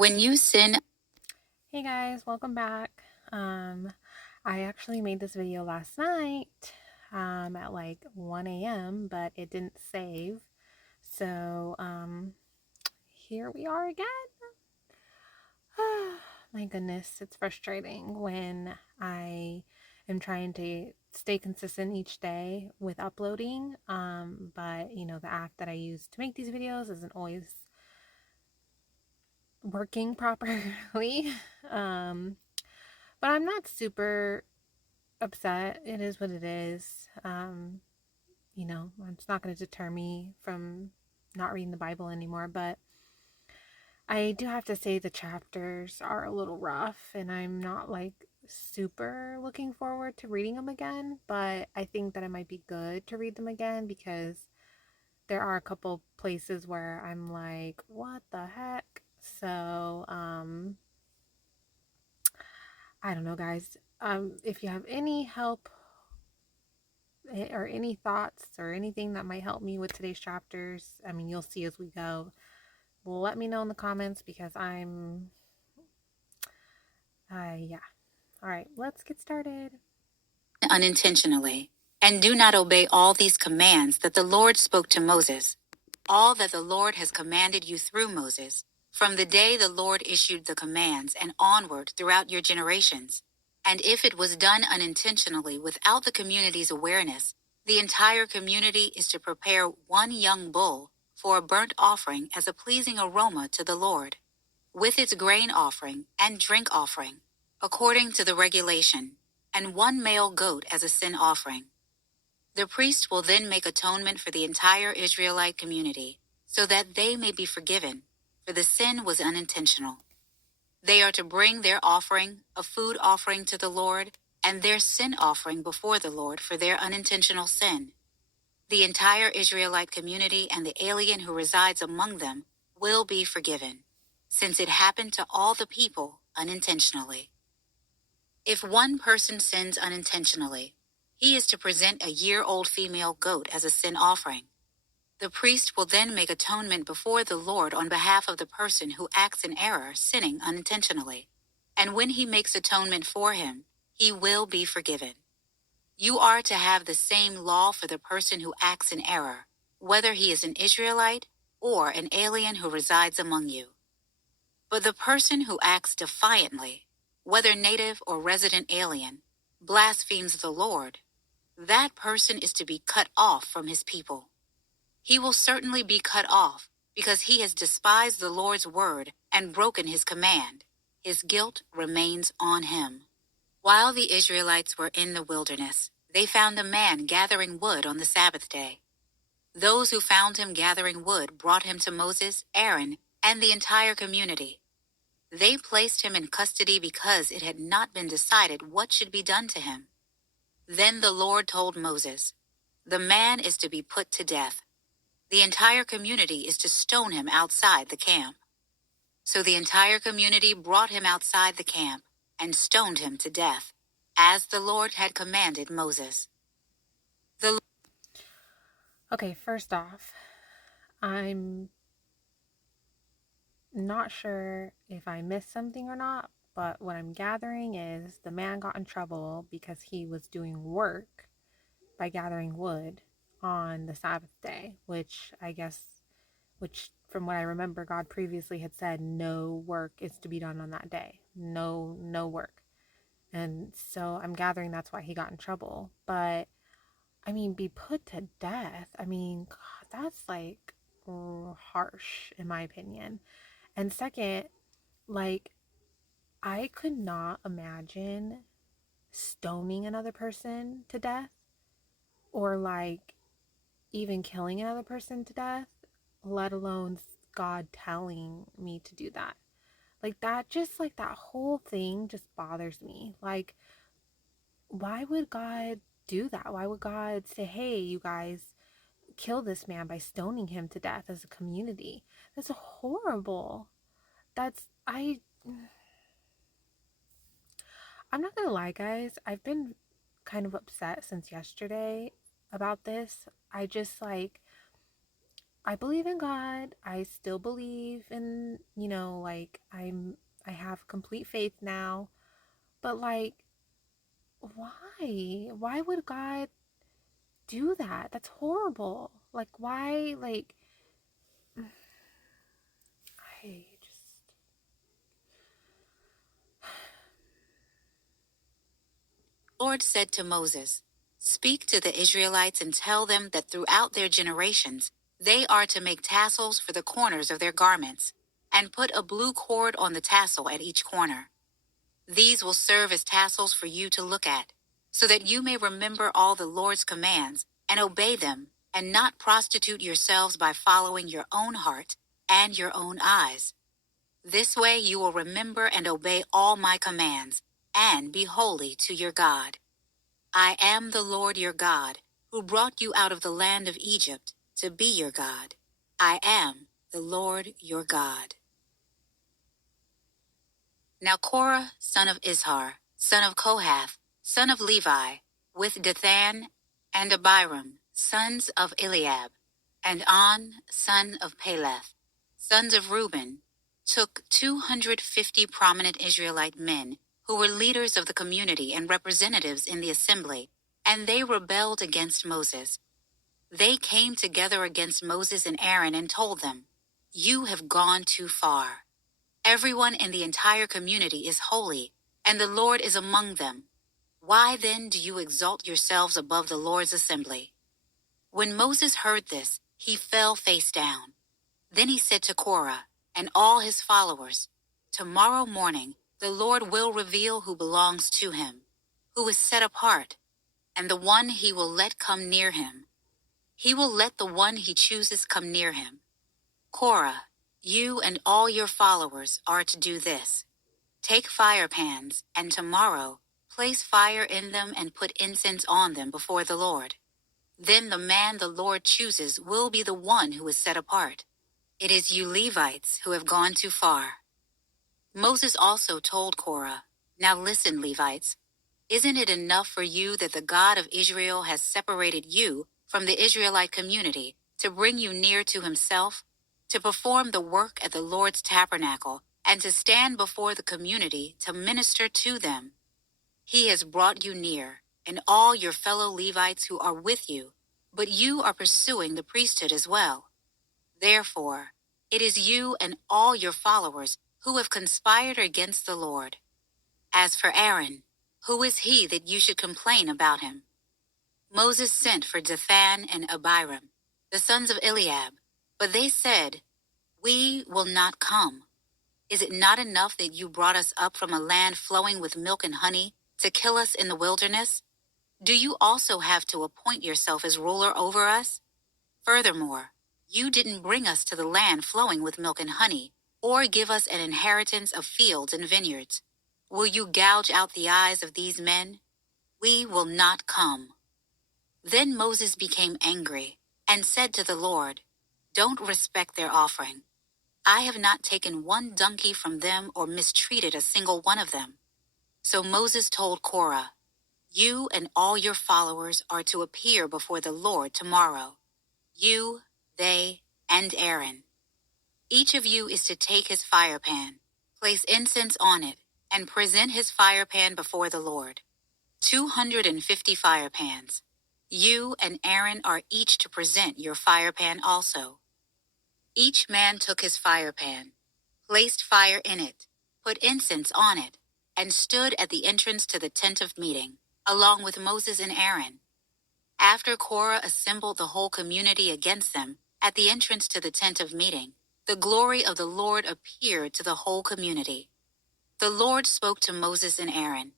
When you sin. Hey guys, welcome back. I actually made this video last night at like 1 a.m., but it didn't save. So here we are again. My goodness, it's frustrating when I am trying to stay consistent each day with uploading. But the app that I use to make these videos isn't always working properly. um, but I'm not super upset. It is what it is. It's not going to deter me from not reading the Bible anymore, but I do have to say the chapters are a little rough and I'm not like super looking forward to reading them again, but I think that it might be good to read them again because there are a couple places where I'm like, what the heck? So, I don't know, guys. If you have any help or any thoughts or anything that might help me with today's chapters, I mean, you'll see as we go. Let me know in the comments because yeah. All right, let's get started. Unintentionally, and do not obey all these commands that the Lord spoke to Moses, all that the Lord has commanded you through Moses, from the day the Lord issued the commands and onward throughout your generations. And if it was done unintentionally without the community's awareness, the entire community is to prepare one young bull for a burnt offering as a pleasing aroma to the Lord, with its grain offering and drink offering, according to the regulation, and one male goat as a sin offering. The priest will then make atonement for the entire Israelite community, so that they may be forgiven, for the sin was unintentional. They are to bring their offering, a food offering to the Lord, and their sin offering before the Lord for their unintentional sin. The entire Israelite community and the alien who resides among them will be forgiven, since it happened to all the people unintentionally. If one person sins unintentionally, he is to present a year-old female goat as a sin offering. The priest will then make atonement before the Lord on behalf of the person who acts in error, sinning unintentionally. And when he makes atonement for him, he will be forgiven. You are to have the same law for the person who acts in error, whether he is an Israelite or an alien who resides among you. But the person who acts defiantly, whether native or resident alien, blasphemes the Lord, that person is to be cut off from his people. He will certainly be cut off because he has despised the Lord's word and broken his command. His guilt remains on him. While the Israelites were in the wilderness, they found a man gathering wood on the Sabbath day. Those who found him gathering wood brought him to Moses, Aaron, and the entire community. They placed him in custody because it had not been decided what should be done to him. Then the Lord told Moses, "The man is to be put to death. The entire community is to stone him outside the camp." So the entire community brought him outside the camp and stoned him to death, as the Lord had commanded Moses. Okay, first off, I'm not sure if I missed something or not, but what I'm gathering is the man got in trouble because he was doing work by gathering wood on the Sabbath day, which from what I remember, God previously had said no work is to be done on that day. No work. And so I'm gathering that's why he got in trouble. But I mean, be put to death. I mean, God, that's like harsh in my opinion. And second, like, I could not imagine stoning another person to death or like even killing another person to death, let alone God telling me to do that. Like that, just like that whole thing just bothers me. Like, why would God do that? Why would God say, hey, you guys, kill this man by stoning him to death as a community? That's horrible. That's, I'm not gonna lie, guys. I've been kind of upset since yesterday about this. I just like, I believe in God. I still believe in, like I have complete faith now. But like why? Why would God do that? That's horrible. Like why I just Lord said to Moses, "Speak to the Israelites and tell them that throughout their generations they are to make tassels for the corners of their garments, and put a blue cord on the tassel at each corner. These will serve as tassels for you to look at, so that you may remember all the Lord's commands and obey them, and not prostitute yourselves by following your own heart and your own eyes. This way you will remember and obey all my commands, and be holy to your God. I am the Lord your God, who brought you out of the land of Egypt to be your God. I am the Lord your God." Now Korah, son of Izhar, son of Kohath, son of Levi, with Dathan and Abiram, sons of Eliab, and On, son of Peleth, sons of Reuben, took 250 prominent Israelite men who were leaders of the community and representatives in the assembly, and they rebelled against Moses. They came together against Moses and Aaron and told them, "You have gone too far. Everyone in the entire community is holy, and the Lord is among them. Why then do you exalt yourselves above the Lord's assembly?" When Moses heard this, he fell face down. Then he said to Korah and all his followers, "Tomorrow morning the Lord will reveal who belongs to him, who is set apart, and the one he will let come near him. He will let the one he chooses come near him. Korah, you and all your followers are to do this. Take fire pans, and tomorrow place fire in them and put incense on them before the Lord. Then the man the Lord chooses will be the one who is set apart. It is you Levites who have gone too far." Moses also told Korah, "Now listen, Levites. Isn't it enough for you that the God of Israel has separated you from the Israelite community to bring you near to himself, to perform the work at the Lord's tabernacle, and to stand before the community to minister to them? He has brought you near, and all your fellow Levites who are with you, but you are pursuing the priesthood as well. Therefore, it is you and all your followers who have conspired against the Lord. As for Aaron, who is he that you should complain about him?" Moses sent for Dathan and Abiram, the sons of Eliab, but they said, "We will not come. Is it not enough that you brought us up from a land flowing with milk and honey to kill us in the wilderness? Do you also have to appoint yourself as ruler over us? Furthermore, you didn't bring us to the land flowing with milk and honey, or give us an inheritance of fields and vineyards. Will you gouge out the eyes of these men? We will not come." Then Moses became angry and said to the Lord, "Don't respect their offering. I have not taken one donkey from them or mistreated a single one of them." So Moses told Korah, "You and all your followers are to appear before the Lord tomorrow. You, they, and Aaron. Each of you is to take his fire pan, place incense on it, and present his fire pan before the Lord. 250 fire pans. You and Aaron are each to present your fire pan also." Each man took his fire pan, placed fire in it, put incense on it, and stood at the entrance to the tent of meeting, along with Moses and Aaron. After Korah assembled the whole community against them at the entrance to the tent of meeting, the glory of the Lord appeared to the whole community. The Lord spoke to Moses and Aaron,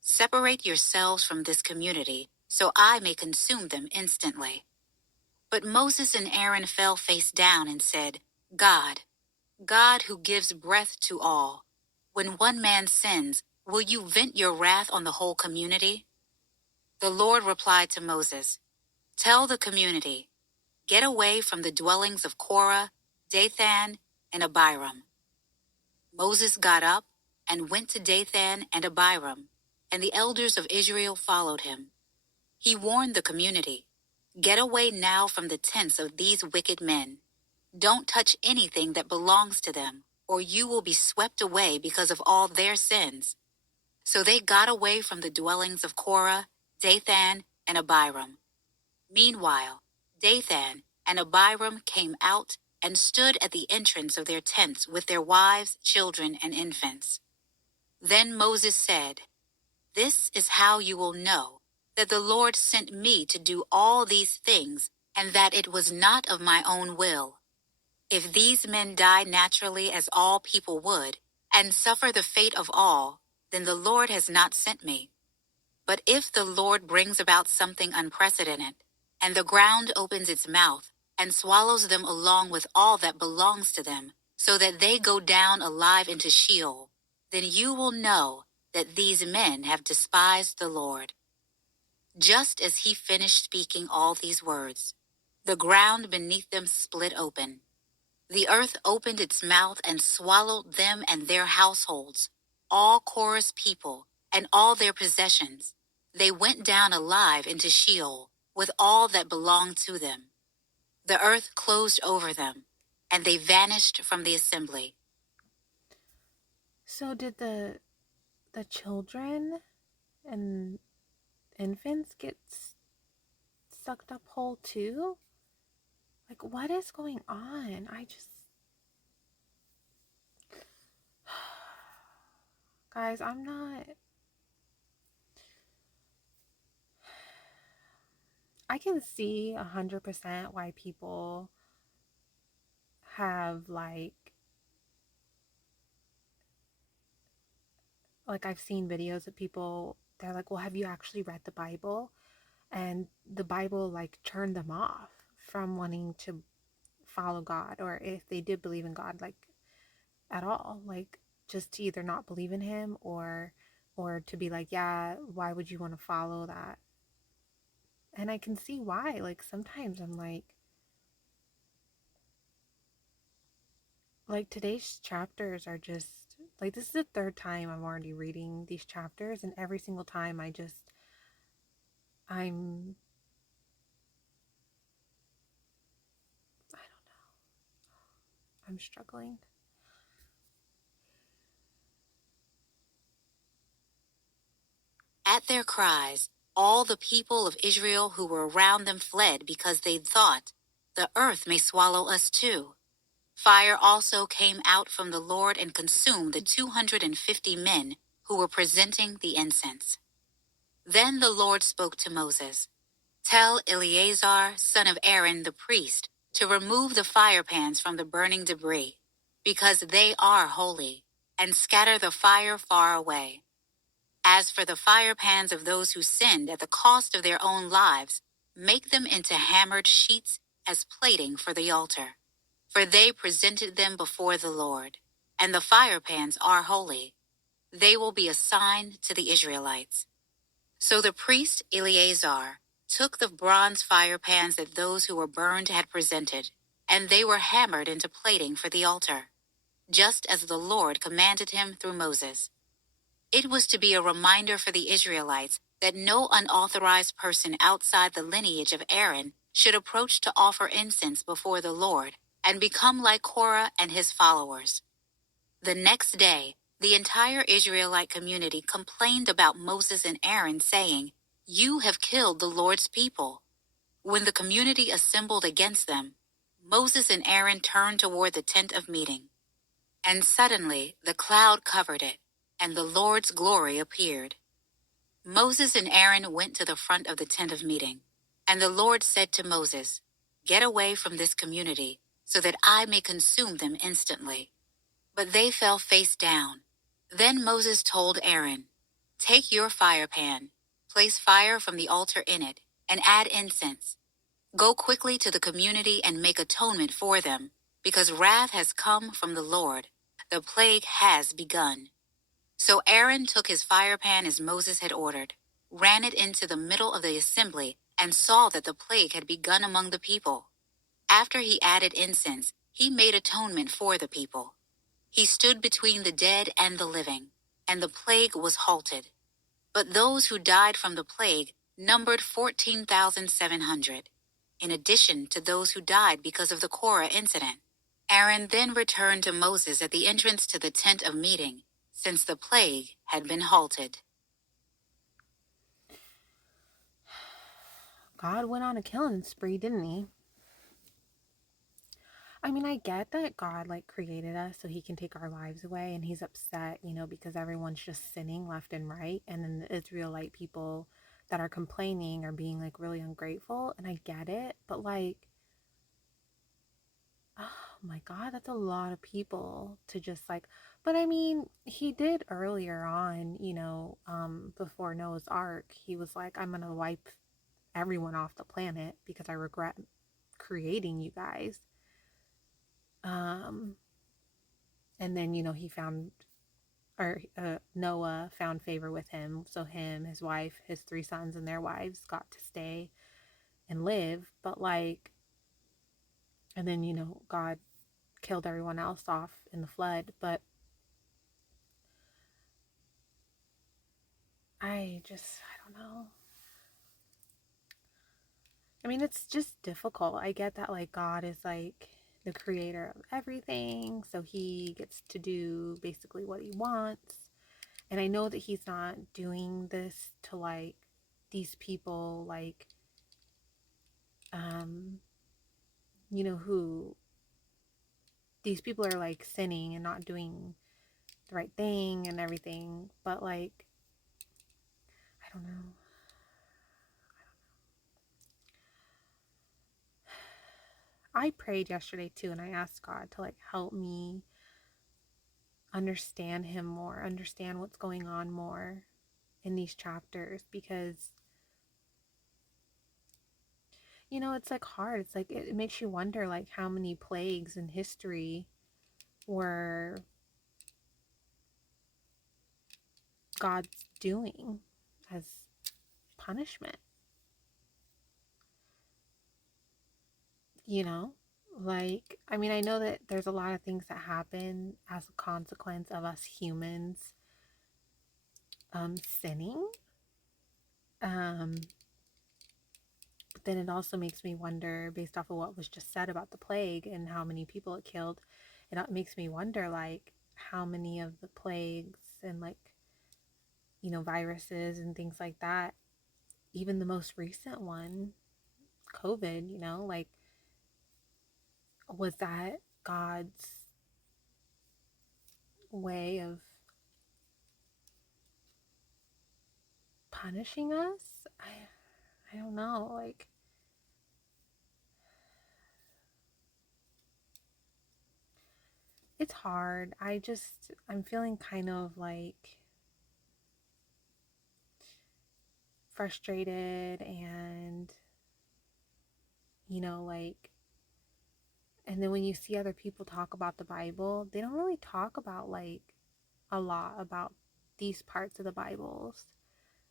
"Separate yourselves from this community, so I may consume them instantly." But Moses and Aaron fell face down and said, God who gives breath to all, when one man sins, will you vent your wrath on the whole community?" The Lord replied to Moses, "Tell the community, get away from the dwellings of Korah, Dathan, and Abiram." Moses got up and went to Dathan and Abiram, and the elders of Israel followed him. He warned the community, "Get away now from the tents of these wicked men. Don't touch anything that belongs to them, or you will be swept away because of all their sins." So they got away from the dwellings of Korah, Dathan, and Abiram. Meanwhile, Dathan and Abiram came out and stood at the entrance of their tents with their wives, children, and infants. Then Moses said, "This is how you will know that the Lord sent me to do all these things, and that it was not of my own will. If these men die naturally as all people would, and suffer the fate of all, then the Lord has not sent me. But if the Lord brings about something unprecedented, and the ground opens its mouth, and swallows them along with all that belongs to them, so that they go down alive into Sheol, then you will know that these men have despised the Lord." Just as he finished speaking all these words, the ground beneath them split open. The earth opened its mouth and swallowed them and their households, all Korah's people, and all their possessions. They went down alive into Sheol, with all that belonged to them. The earth closed over them, and they vanished from the assembly. So did the children and infants get sucked up whole too? Like, what is going on? Guys, I can see 100% why people have like I've seen videos of people, they're like, well, have you actually read the Bible? And the Bible like turned them off from wanting to follow God, or if they did believe in God, like at all, like just to either not believe in him or to be like, yeah, why would you want to follow that? And I can see why. Like sometimes I'm like today's chapters are just like, this is the third time I'm already reading these chapters, and every single time I'm I don't know. I'm struggling. At their cries, all the people of Israel who were around them fled because they thought, "The earth may swallow us too." Fire also came out from the Lord and consumed the 250 men who were presenting the incense. Then the Lord spoke to Moses, "Tell Eleazar, son of Aaron the priest, to remove the fire pans from the burning debris, because they are holy, and scatter the fire far away. As for the fire pans of those who sinned at the cost of their own lives, make them into hammered sheets as plating for the altar. For they presented them before the Lord, and the fire pans are holy. They will be a sign to the Israelites." So the priest Eleazar took the bronze fire pans that those who were burned had presented, and they were hammered into plating for the altar, just as the Lord commanded him through Moses. It was to be a reminder for the Israelites that no unauthorized person outside the lineage of Aaron should approach to offer incense before the Lord and become like Korah and his followers. The next day, the entire Israelite community complained about Moses and Aaron, saying, "You have killed the Lord's people." When the community assembled against them, Moses and Aaron turned toward the tent of meeting. And suddenly the cloud covered it, and the Lord's glory appeared. Moses and Aaron went to the front of the tent of meeting, and the Lord said to Moses, "Get away from this community, so that I may consume them instantly." But they fell face down. Then Moses told Aaron, "Take your fire pan, place fire from the altar in it, and add incense. Go quickly to the community and make atonement for them, because wrath has come from the Lord. The plague has begun." So Aaron took his fire pan as Moses had ordered, ran it into the middle of the assembly, and saw that the plague had begun among the people. After he added incense, he made atonement for the people. He stood between the dead and the living, and the plague was halted. But those who died from the plague numbered 14,700. in addition to those who died because of the Korah incident. Aaron then returned to Moses at the entrance to the tent of meeting, since the plague had been halted. God went on a killing spree, didn't he? I mean, I get that God like created us so he can take our lives away, and he's upset, because everyone's just sinning left and right, and then the Israelite people that are complaining are being like really ungrateful, and I get it, but like, oh my God, that's a lot of people to just like, but I mean, he did earlier on, before Noah's Ark, he was like, I'm gonna wipe everyone off the planet because I regret creating you guys. Um, and then, he found, or Noah found favor with him. So him, his wife, his 3 sons, and their wives got to stay and live. But like, and then, God killed everyone else off in the flood. But I don't know. I mean, it's just difficult. I get that, like, God is like the creator of everything. So he gets to do basically what he wants. And I know that he's not doing this to like these people, like, who these people are like sinning and not doing the right thing and everything. But like, I don't know. I prayed yesterday too, and I asked God to like help me understand him more, understand what's going on more in these chapters, because it's like hard. It's like it makes you wonder like how many plagues in history were God's doing as punishment, you know? Like, I mean, I know that there's a lot of things that happen as a consequence of us humans sinning. But then it also makes me wonder, based off of what was just said about the plague and how many people it killed, it makes me wonder, like, how many of the plagues and, like, viruses and things like that, even the most recent one, COVID, like, was that God's way of punishing us? I don't know. Like, it's hard. I'm feeling kind of like frustrated and, like, and then when you see other people talk about the Bible, they don't really talk about like a lot about these parts of the Bibles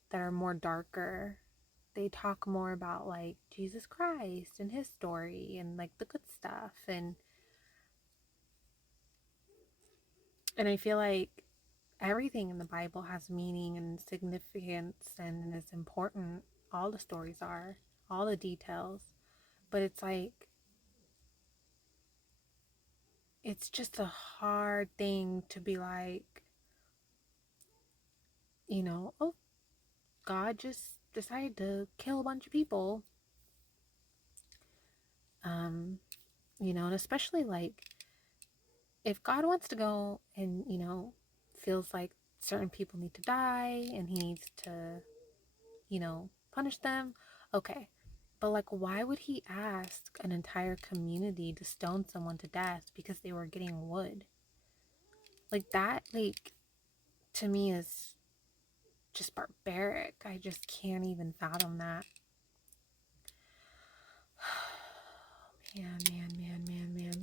that are more darker. They talk more about like Jesus Christ and his story and like the good stuff, and I feel like everything in the Bible has meaning and significance and is important. All the stories are, all the details. But it's like, it's just a hard thing to be like, oh, God just decided to kill a bunch of people. And especially like if God wants to go and, feels like certain people need to die and he needs to, punish them, okay. But like, why would he ask an entire community to stone someone to death because they were getting wood? Like that, like, to me is just barbaric. I just can't even fathom that. Man.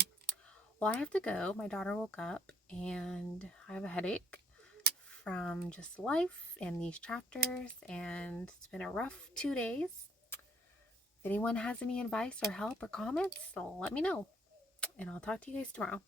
Well, I have to go. My daughter woke up and I have a headache from just life and these chapters, and it's been a rough 2 days. If anyone has any advice or help or comments, let me know, and I'll talk to you guys tomorrow.